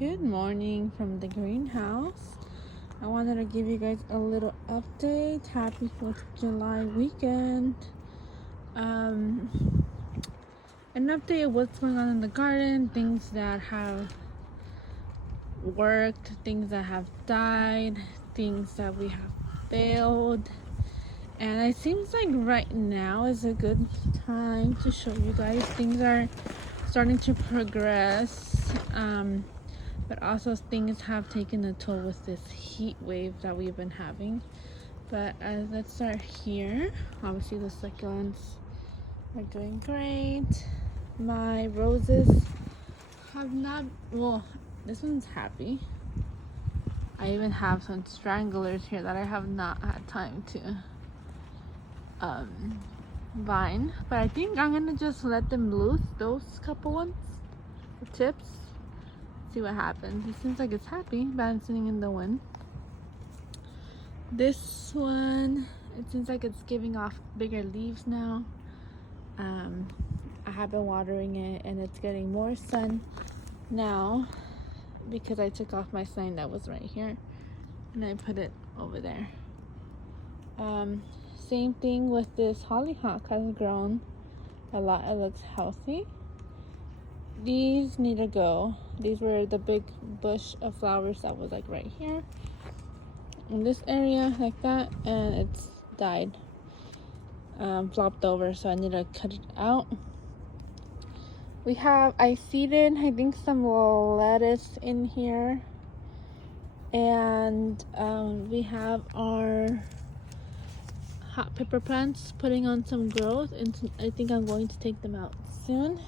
Good morning from the greenhouse. I wanted to give you guys a little update. Happy 4th of July weekend. An update of what's going on in the garden, things that have worked, things that have died, things that we have failed. And it seems like right now is a good time to show you guys things are starting to progress. But also things have taken a toll with this heat wave that we've been having. But let's start here. Obviously the succulents are doing great. My roses have not, well, this one's happy. I even have some stranglers here that I have not had time to vine, but I think I'm gonna just let them loose, those couple ones, the tips, see what happens. It seems like it's happy bouncing in the wind. This one, it seems like it's giving off bigger leaves now. I have been watering it and it's getting more sun now because I took off my sign that was right here and I put it over there. Same thing with this hollyhock, has grown a lot. It looks healthy. These need to go. These were the big bush of flowers that was like right here in this area like that, and it's died, flopped over, so I need to cut it out. I seeded I think some lettuce in here, and we have our hot pepper plants putting on some growth, and I think I'm going to take them out soon.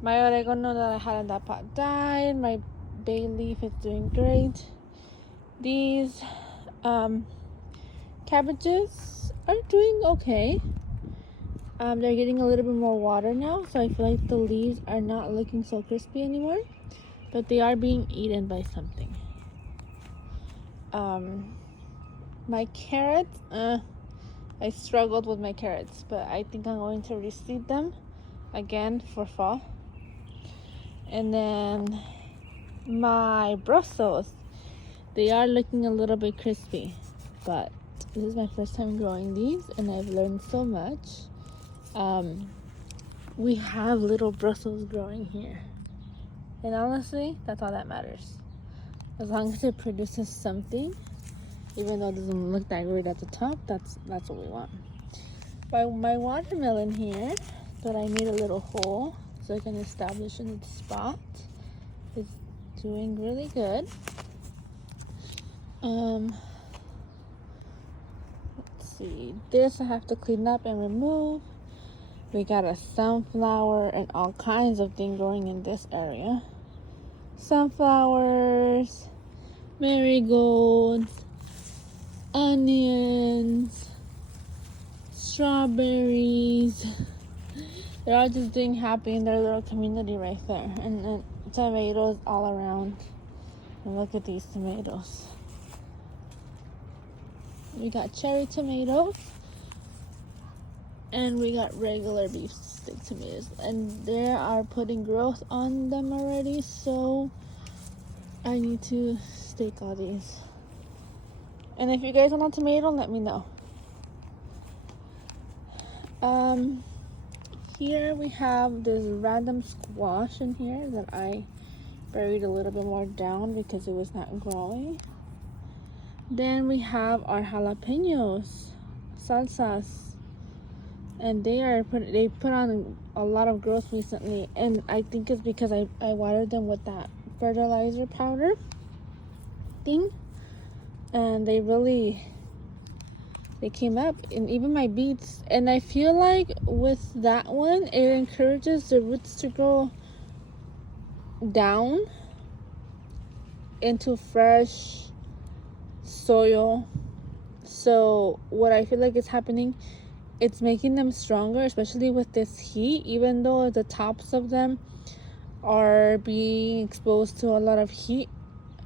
My oregano that I had in that pot died. My bay leaf is doing great. These cabbages are doing okay. They're getting a little bit more water now, so I feel like the leaves are not looking so crispy anymore, but they are being eaten by something. My carrots, I struggled with my carrots, but I think I'm going to reseed them again for fall. And then my Brussels, they are looking a little bit crispy, but this is my first time growing these and I've learned so much. We have little Brussels growing here, and honestly that's all that matters. As long as it produces something, even though it doesn't look that great at the top, that's what we want. My watermelon here that I made a little hole so I can establish in its spot is doing really good. Let's see, this I have to clean up and remove. We got a sunflower and all kinds of things growing in this area. Sunflowers, marigolds, onions, strawberries. They're all just doing happy in their little community right there. And then tomatoes all around. And look at these tomatoes. We got cherry tomatoes. And we got regular beef stick tomatoes. And they are putting growth on them already. So I need to stake all these. And if you guys want a tomato, let me know. Here we have this random squash in here that I buried a little bit more down because it was not growing. Then we have our jalapenos, salsas, and they put on a lot of growth recently, and I think it's because I watered them with that fertilizer powder thing, and they came up. And even my beets, and I feel like with that one it encourages the roots to grow down into fresh soil. So what I feel like is happening, it's making them stronger, especially with this heat. Even though the tops of them are being exposed to a lot of heat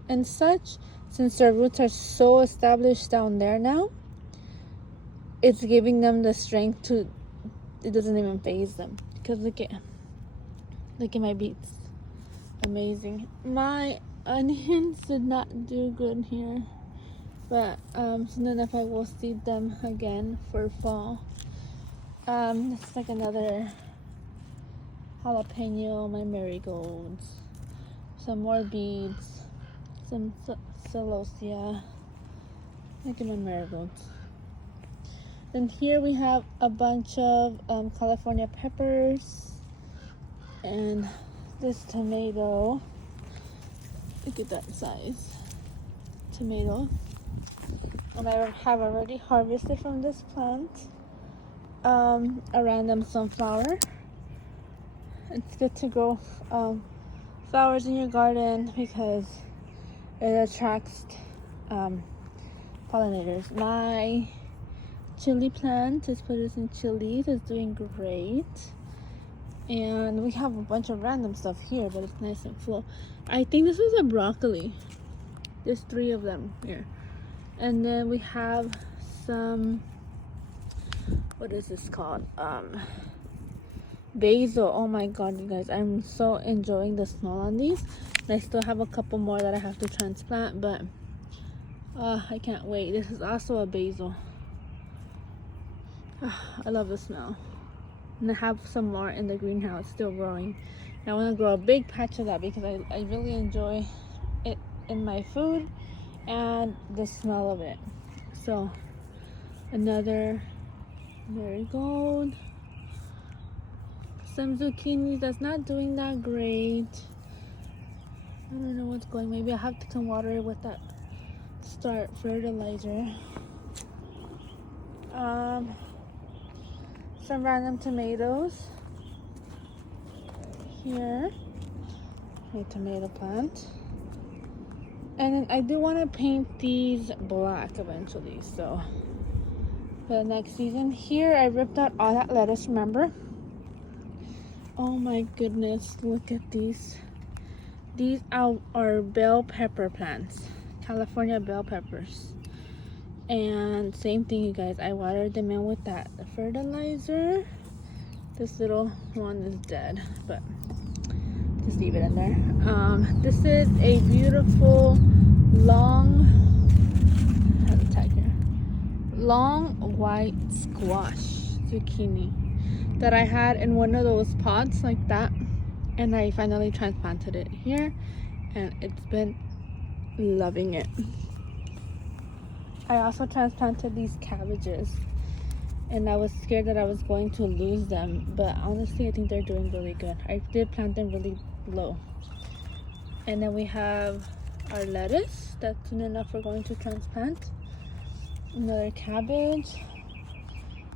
and such, since their roots are so established down there now, it's giving them the strength to, it doesn't even phase them. Because look at my beets. amazing. My onions did not do good here, but soon enough I will seed them again for fall. This is like another jalapeno, my marigolds, some more beets, some celosia. Look at my marigolds. Then here we have a bunch of California peppers and this tomato. Look at that size tomato. And I have already harvested from this plant a random sunflower. It's good to grow flowers in your garden because it attracts pollinators. My chili plant is producing chilies. It's doing great. And we have a bunch of random stuff here, but it's nice and full. I think this is a broccoli. There's 3 of them here. And then we have some, what is this called? Basil. Oh my god, you guys, I'm so enjoying the smell on these. And I still have a couple more that I have to transplant, but I can't wait. This is also a basil. I love the smell. And I have some more in the greenhouse still growing. And I want to grow a big patch of that because I really enjoy it in my food and the smell of it. So another marigold. Some zucchini that's not doing that great. I don't know what's going. Maybe I have to come water it with that start fertilizer. Some random tomatoes here. A tomato plant. And then I do want to paint these black eventually, so for the next season. Here I ripped out all that lettuce, remember? Oh my goodness, look at these. These are bell pepper plants, California bell peppers. And same thing, you guys, I watered them in with that fertilizer. This little one is dead, but just leave it in there. This is a beautiful long white squash zucchini that I had in one of those pots like that, and I finally transplanted it here, and it's been loving it. I also transplanted these cabbages, and I was scared that I was going to lose them, but honestly I think they're doing really good. I did plant them really low. And then we have our lettuce that soon enough we're going to transplant. Another cabbage.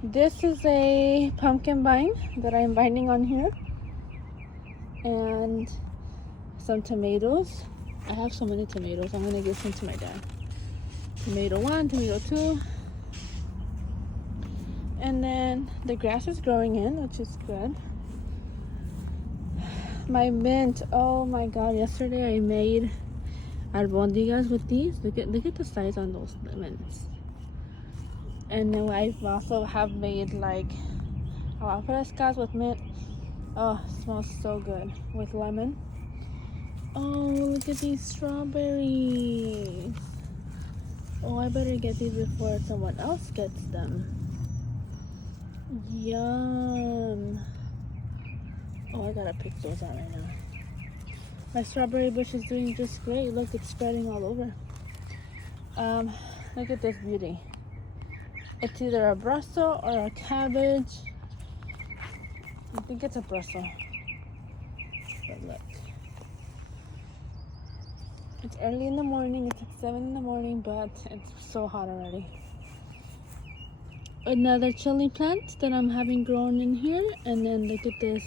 This is a pumpkin vine that I'm binding on here, and some tomatoes. I have so many tomatoes. I'm gonna give some to my dad. Tomato 1, tomato 2, and then the grass is growing in, which is good. My mint, oh my god, yesterday I made albondigas with these. Look at the size on those mints. And then I also have made like frescas with mint. Oh, it smells so good with lemon. Oh, look at these strawberries. Oh, I better get these before someone else gets them. Yum. Oh, I gotta pick those out right now. My strawberry bush is doing just great. Look, it's spreading all over. Look at this beauty. It's either a Brussels or a cabbage. I think it's a Brussels. But look. It's early in the morning. It's like 7 in the morning, but it's so hot already. Another chili plant that I'm having grown in here. And then look at this.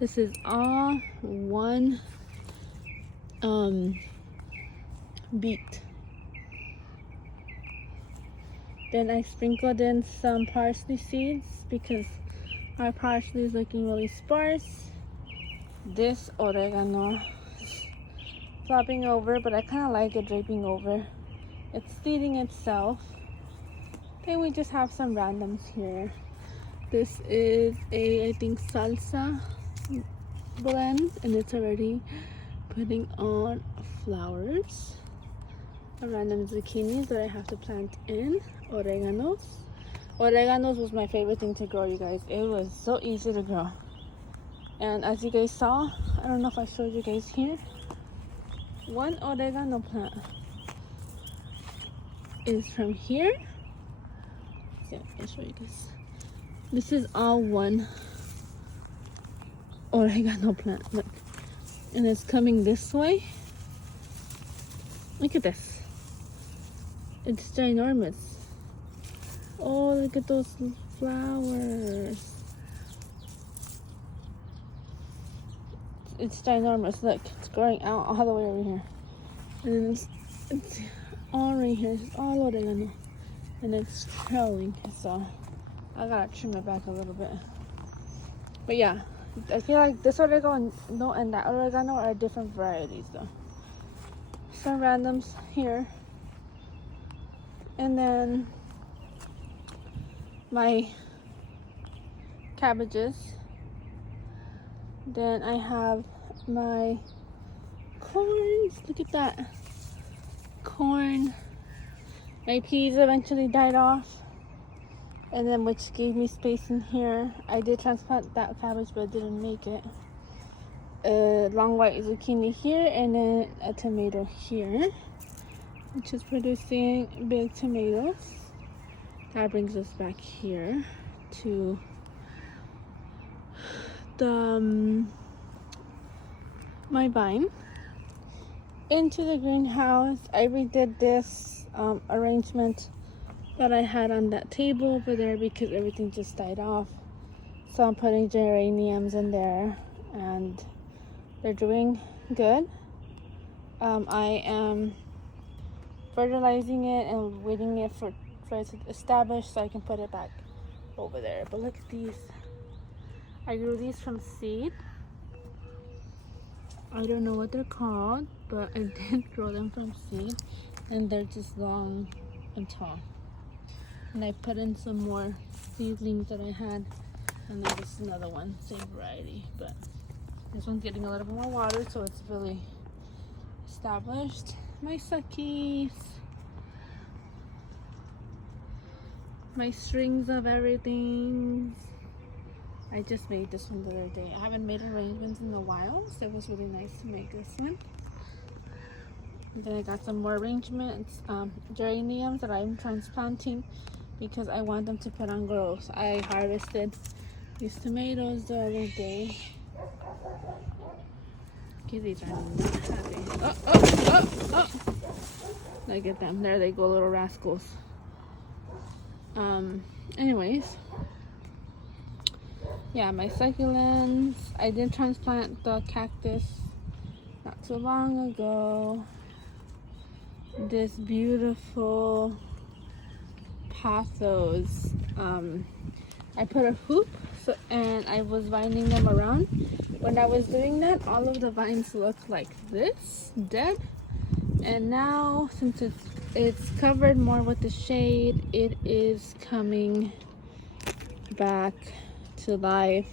This is all one beet. Then I sprinkled in some parsley seeds because our parsley is looking really sparse. This oregano flopping over, but I kind of like it draping over. It's seeding itself. Then we just have some randoms here. This is a, I think, salsa blend, and it's already putting on flowers, random zucchinis that I have to plant in, oreganos. Oreganos was my favorite thing to grow, you guys. It was so easy to grow. And as you guys saw, I don't know if I showed you guys here, one oregano plant is from here. So I'll show you guys. This is all one oregano plant, look. And it's coming this way. Look at this. It's ginormous. Oh, look at those flowers. It's ginormous. Look, it's growing out all the way over here. And it's all right here. It's all oregano. And it's trailing. So I gotta trim it back a little bit. But yeah, I feel like this oregano and that oregano are different varieties though. Some randoms here. And then my cabbages. Then I have my corns. Look at that. Corn. My peas eventually died off. And then which gave me space in here. I did transplant that cabbage but it didn't make it. Long white zucchini here and then a tomato here, which is producing big tomatoes. That brings us back here to the my vine. Into the greenhouse, I redid this arrangement that I had on that table over there because everything just died off. So I'm putting geraniums in there and they're doing good. I am fertilizing it and waiting it for it to establish so I can put it back over there. But look at these. I grew these from seed. I don't know what they're called, but I did grow them from seed and they're just long and tall. And I put in some more seedlings that I had, and then this is another one, same variety, but this one's getting a little bit more water, so it's really established. My suckies, my strings of everything. I just made this one the other day. I haven't made arrangements in a while, so it was really nice to make this one. And then I got some more arrangements, geraniums that I'm transplanting because I want them to put on grows. I harvested these tomatoes the other day. Okay, these are not happy. Oh! Look at them. There they go, little rascals. Anyways. Yeah, my succulents. I did transplant the cactus not too long ago. This beautiful pothos. I put a hoop and I was vining them around. When I was doing that, all of the vines looked like this, dead. And now, since it's covered more with the shade, it is coming back to life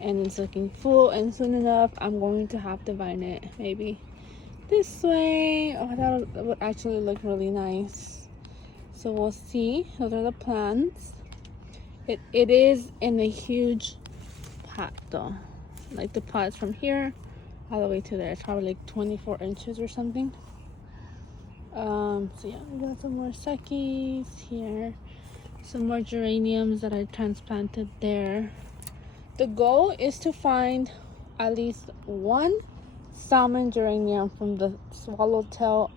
and it's looking full, and soon enough I'm going to have to vine it maybe this way. Oh, that would actually look really nice. So we'll see. Those are the plants. It is in a huge pot though. Like the pot's from here all the way to there. It's probably like 24 inches or something. So yeah, we got some more suckies here. Some more geraniums that I transplanted there. The goal is to find at least one salmon geranium from the swallowtail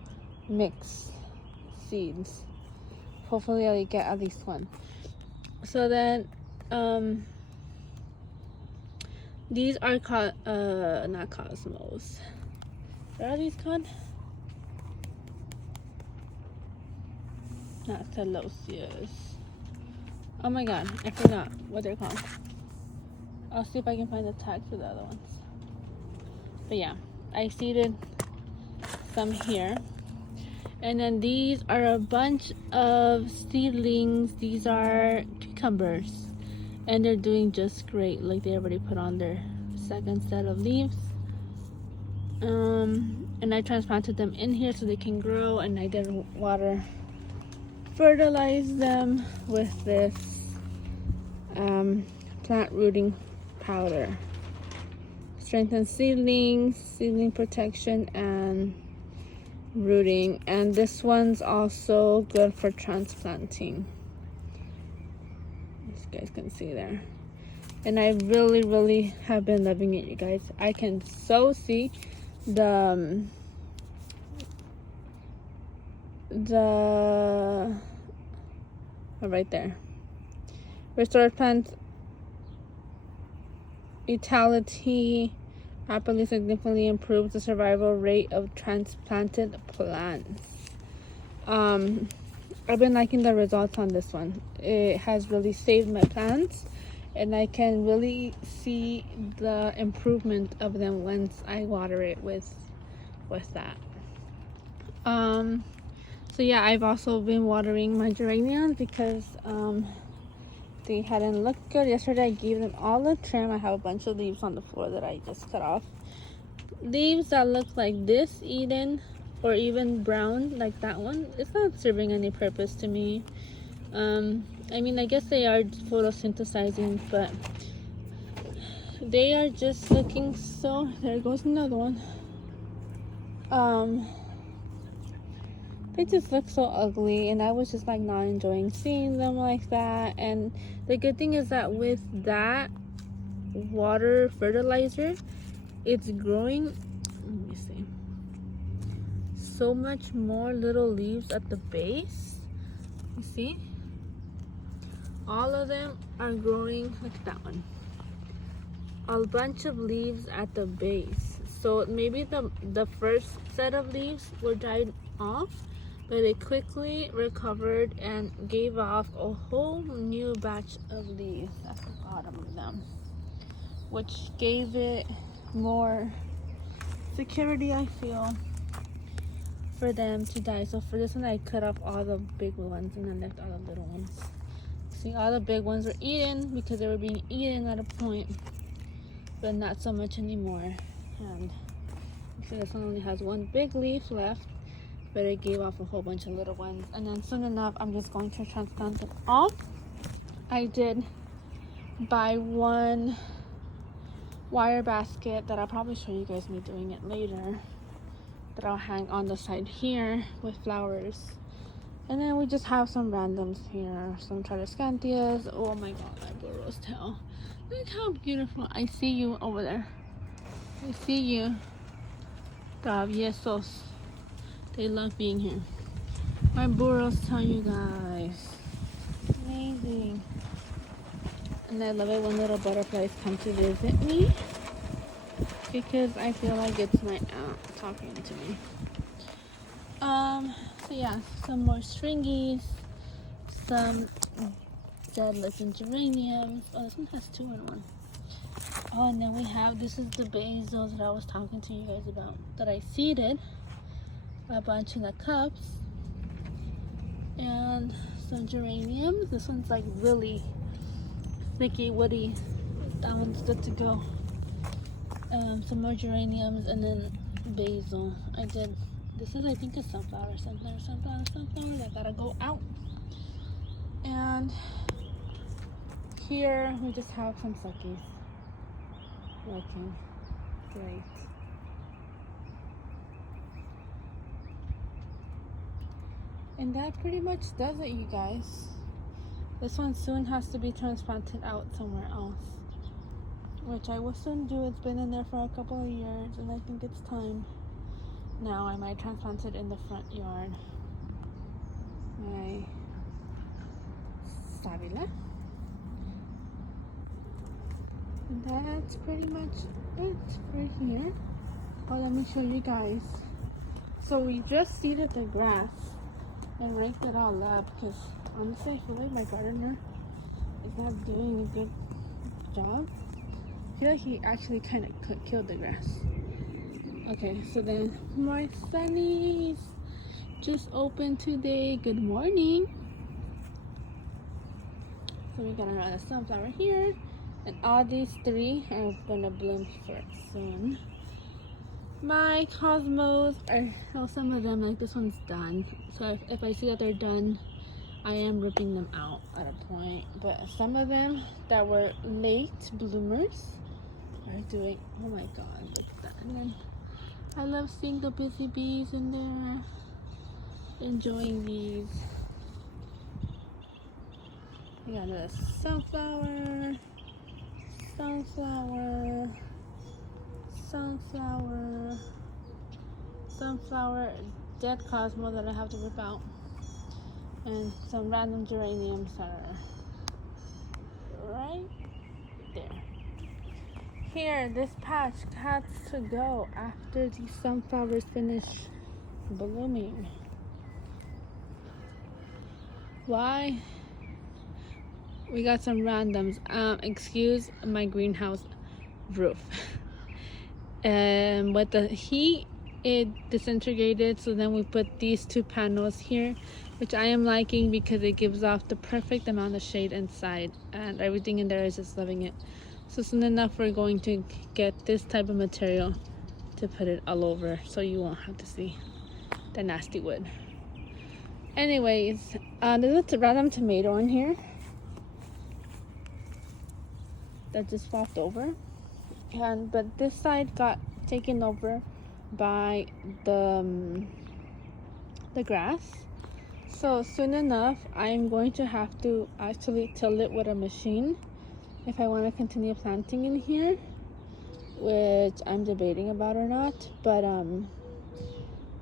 mix seeds. Hopefully I'll get at least one. So then these are called not cosmos. What are these called? Not celosius. Oh my god, I forgot what they're called. I'll see if I can find the tag for the other ones. But yeah, I seeded some here. And then these are a bunch of seedlings. These are cucumbers. And they're doing just great. Like they already put on their second set of leaves. And I transplanted them in here so they can grow, and I did water fertilize them with this plant rooting powder. Strengthen seedlings, seedling protection, and rooting. And this one's also good for transplanting, as you guys can see there. And I really have been loving it, you guys. I can so see the right there. Restored plant vitality rapidly significantly improves the survival rate of transplanted plants. I've been liking the results on this one. It has really saved my plants, and I can really see the improvement of them once I water it with that. So yeah, I've also been watering my geraniums because they hadn't looked good. Yesterday I gave them all a trim. I have a bunch of leaves on the floor that I just cut off. Leaves that look like this, eaten, or even brown like that one, it's not serving any purpose to me. I mean, I guess they are photosynthesizing, but they are just looking so... There goes another one. They just look so ugly, and I was just like not enjoying seeing them like that. And the good thing is that with that water fertilizer, it's growing, let me see, so much more little leaves at the base. You see, all of them are growing. Look at that one, a bunch of leaves at the base. So maybe the first set of leaves were dried off, but it quickly recovered and gave off a whole new batch of leaves at the bottom of them, which gave it more security, I feel, for them to die. So for this one, I cut off all the big ones and then left all the little ones. See, all the big ones were eaten because they were being eaten at a point, but not so much anymore. And see, this one only has one big leaf left, but it gave off a whole bunch of little ones. And then soon enough, I'm just going to transplant it all. I did buy one wire basket that I'll probably show you guys me doing it later, that I'll hang on the side here with flowers. And then we just have some randoms here, some Tradescantias. Oh my god, my burro's tail. Look how beautiful. I see you over there. I see you. Traviesos. They love being here. My burros tell you guys. Amazing. And I love it when little butterflies come to visit me, because I feel like it's my aunt talking to me. So yeah, some more stringies, some dead looking geraniums. Oh, this one has two in one. Oh, and then we have, this is the basil that I was talking to you guys about, that I seeded a bunch in the cups. And some geraniums. This one's like really thicky, woody. That one's good to go. Some more geraniums, and then basil. I did, this is, I think, a sunflower that gotta go out. And here we just have some suckies looking great. And that pretty much does it, you guys. This one soon has to be transplanted out somewhere else, which I will soon do. It's been in there for a couple of years, and I think it's time now. I might transplant it in the front yard. My Savila. And that's pretty much it for here. Oh, let me show you guys. So we just seeded the grass and raked it all up, because honestly I feel like my gardener is not doing a good job. I feel like he actually kind of killed the grass. Okay, so then my sunnies just opened today. Good morning. So we got another sunflower here, and all these three are gonna bloom for soon. My cosmos are, well, some of them, like this one's done. So if I see that they're done, I am ripping them out at a point. But some of them that were late bloomers are doing, oh my god, look at that. And then I love seeing the busy bees in there enjoying these. We got a sunflower, sunflower, sunflower, sunflower, dead cosmo that I have to rip out, and some random geraniums are right there. Here, this patch has to go after these sunflowers finish blooming. Why? We got some randoms. Excuse my greenhouse roof. With the heat, it disintegrated, so then we put these two panels here, which I am liking because it gives off the perfect amount of shade inside, and everything in there is just loving it. So soon enough we're going to get this type of material to put it all over, so you won't have to see the nasty wood. Anyways, there's a random tomato in here that just flopped over, but this side got taken over by the grass. So soon enough I'm going to have to actually till it with a machine if I want to continue planting in here, which I'm debating about or not. But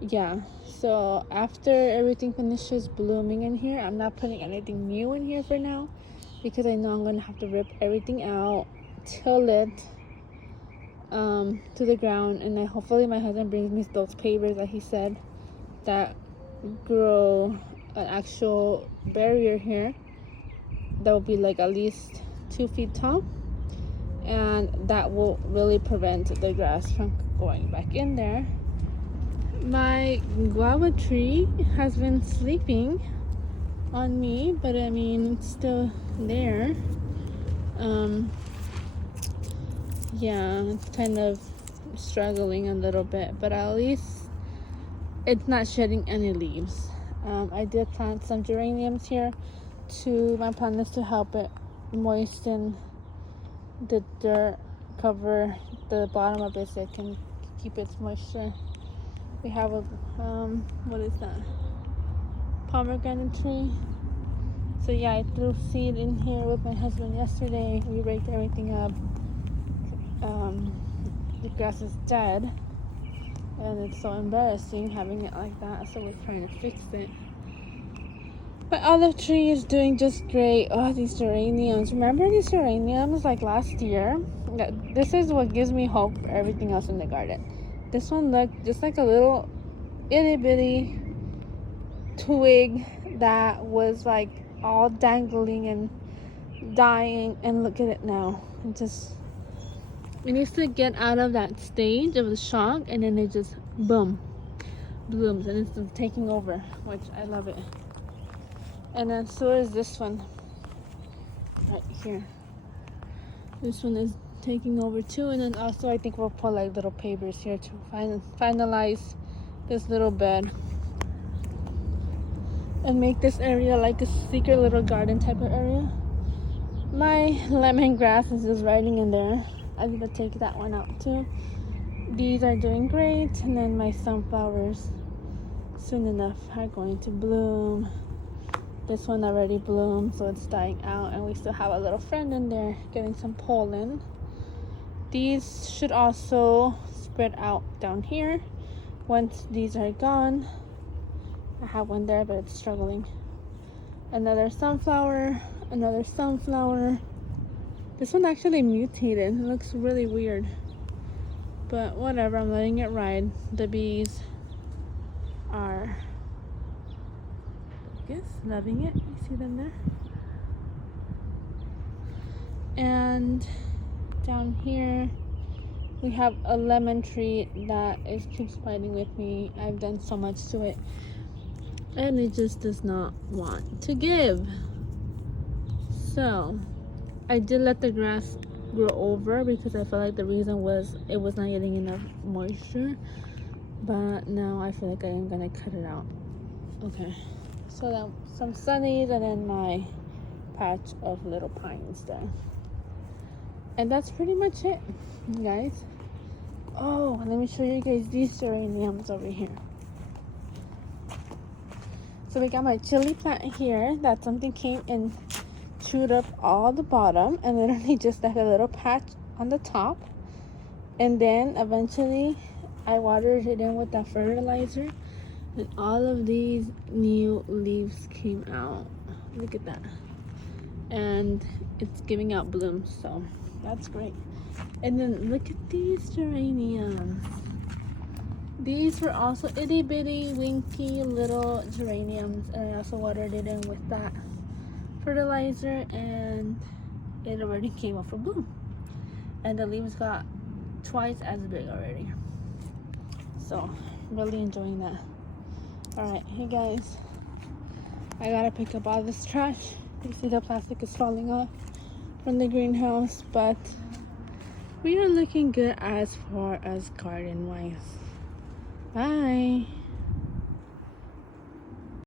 yeah, so after everything finishes blooming in here, I'm not putting anything new in here for now, because I know I'm gonna have to rip everything out, till it to the ground, and then hopefully my husband brings me those pavers that he said that grow an actual barrier here that will be like at least 2 feet tall, and that will really prevent the grass from going back in there. My guava tree has been sleeping on me, but I mean it's still there. Yeah, it's kind of struggling a little bit, but at least it's not shedding any leaves. I did plant some geraniums here to my plan is to help it moisten the dirt, cover the bottom of it so it can keep its moisture. We have a what is that, pomegranate tree. So yeah, I threw seed in here with my husband yesterday. We raked everything up. The grass is dead, and it's so embarrassing having it like that, so we're trying to fix it. My olive tree is doing just great. Oh, these geraniums. Remember these geraniums like last year? This is what gives me hope for everything else in the garden. This one looked just like a little itty bitty twig that was like all dangling and dying, and look at it now. It needs to get out of that stage of the shock, and then it just boom blooms, and it's just taking over, which I love it. And then so is this one right here. This one is taking over too, and then also I think we'll put like little pavers here to finalize this little bed and make this area like a secret little garden type of area. My lemongrass is just riding in there. I'm gonna take that one out too. These are doing great, and then my sunflowers soon enough are going to bloom. This one already bloomed, so it's dying out, and we still have a little friend in there getting some pollen. These should also spread out down here once these are gone. I have one there, but it's struggling. Another sunflower, another sunflower. This one actually mutated. It looks really weird, but whatever, I'm letting it ride. The bees are, I guess, loving it. You see them there? And down here we have a lemon tree that keeps fighting with me. I've done so much to it, and it just does not want to give. So I did let the grass grow over, because I feel like the reason was it was not getting enough moisture. But now I feel like I am gonna cut it out. Okay, so then some sunnies and then my patch of little pines there. And that's pretty much it, guys. Oh, let me show you guys these geraniums over here. So we got my chili plant here that something came and chewed up all the bottom and literally just left a little patch on the top. And then eventually I watered it in with that fertilizer, and all of these new leaves came out. Look at that. And it's giving out blooms, so that's great. And then look at these geraniums. These were also itty bitty winky little geraniums, and I also watered it in with that fertilizer, and it already came off a bloom, and the leaves got twice as big already. So really enjoying that. All right, hey guys, I gotta pick up all this trash. You see the plastic is falling off from the greenhouse, but we are looking good as far as garden wise. Bye.